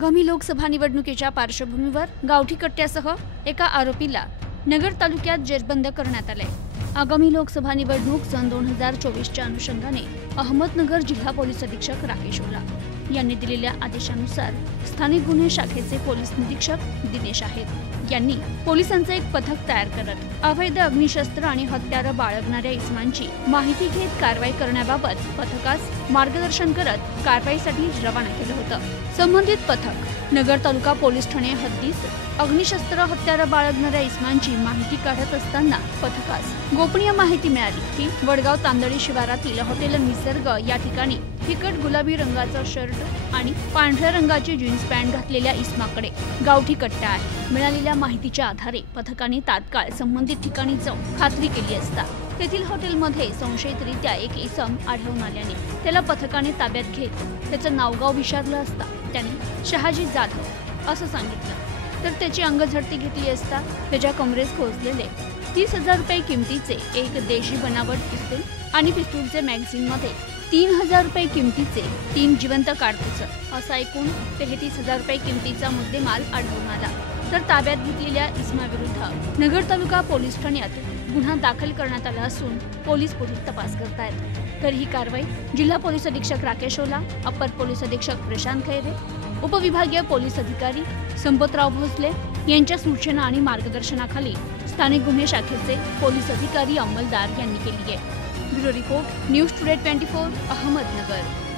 आगामी लोकसभा निवडणुकीच्या पार्श्वभूमीवर गावठी कट्ट्यासह एका आरोपीला नगर तालुक्यात जेरबंद करण्यात आले। आगामी लोकसभा निवडणूक सन 2024च्या अनुषंगाने अहमदनगर जिल्हा पोलीस अधीक्षक राकेश ओला यांनी दिलेल्या आदेशानुसार स्थानिक गुन्हे शाखेचे पोलीस निरीक्षक दिनेश आहेत यांनी पोलिसांचे एक पथक तयार करत अवैध अग्निशस्त्र आणि हत्यारं बाळगणाऱ्या इसमांची माहिती घेत कारवाई करण्याबाबत पथकास मार्गदर्शन करत कारवाईसाठी रवाना केलं होतं। संबंधित पथक नगर तालुका पोलीस ठाणे हद्दीत अग्निशस्त्र हत्यारं बाळगणाऱ्या इसमांची माहिती काढत असताना पथकास गोपनीय माहिती मिळाली की वडगाव तांदळी शिवारातील हॉटेल निसर्ग या ठिकाणी फिकट गुलाबी रंगाचा शर्ट आणि पांढऱ्या रंगाची जीन्स पॅन्ट घातलेल्या इसमाकडे गावठी कट्टा आहे। मिळालेल्या माहितीच्या आधारे पथकाने तात्काळ संबंधित ठिकाणी जाऊन खात्री केली असता तेथील हॉटेलमध्ये संशयितरित्या एक इसम आढळून आल्याने त्याला पथकाने ताब्यात घेत त्याचं नावगाव विचारलं असता त्याने शहाजी जाधव असं सांगितलं तर त्याची अंगझडती घेतली असता त्याच्या कमरेस खोचलेले 30,000 रुपये किमतीचे एक देशी बनावट पिस्तूल आणि पिस्तूलचे मॅगझिनमध्ये 3,000 रुपये किमतीचे 3 जिवंत कारतूस असा एकूण 33,000 रुपये किमतीचा मुद्देमाल आढळून आला। तर ताब्यात घेतलेल्या इसमाविरुद्ध नगर तालुका पोलीस ठाण्यात गुन्हा दाखल करण्यात आला असून पोलीस पुढील तपास करतायत। तर ही कारवाई जिल्हा पोलीस अधीक्षक राकेश ओला, अप्पर पोलीस अधीक्षक प्रशांत खैरे, उपविभागीय पोलीस अधिकारी संपतराव भोसले यांच्या सूचना आणि मार्गदर्शनाखाली स्थानिक गुन्हे शाखेचे पोलीस अधिकारी अंमलदार यांनी केली आहे। Bureau report news today 24 Ahmednagar.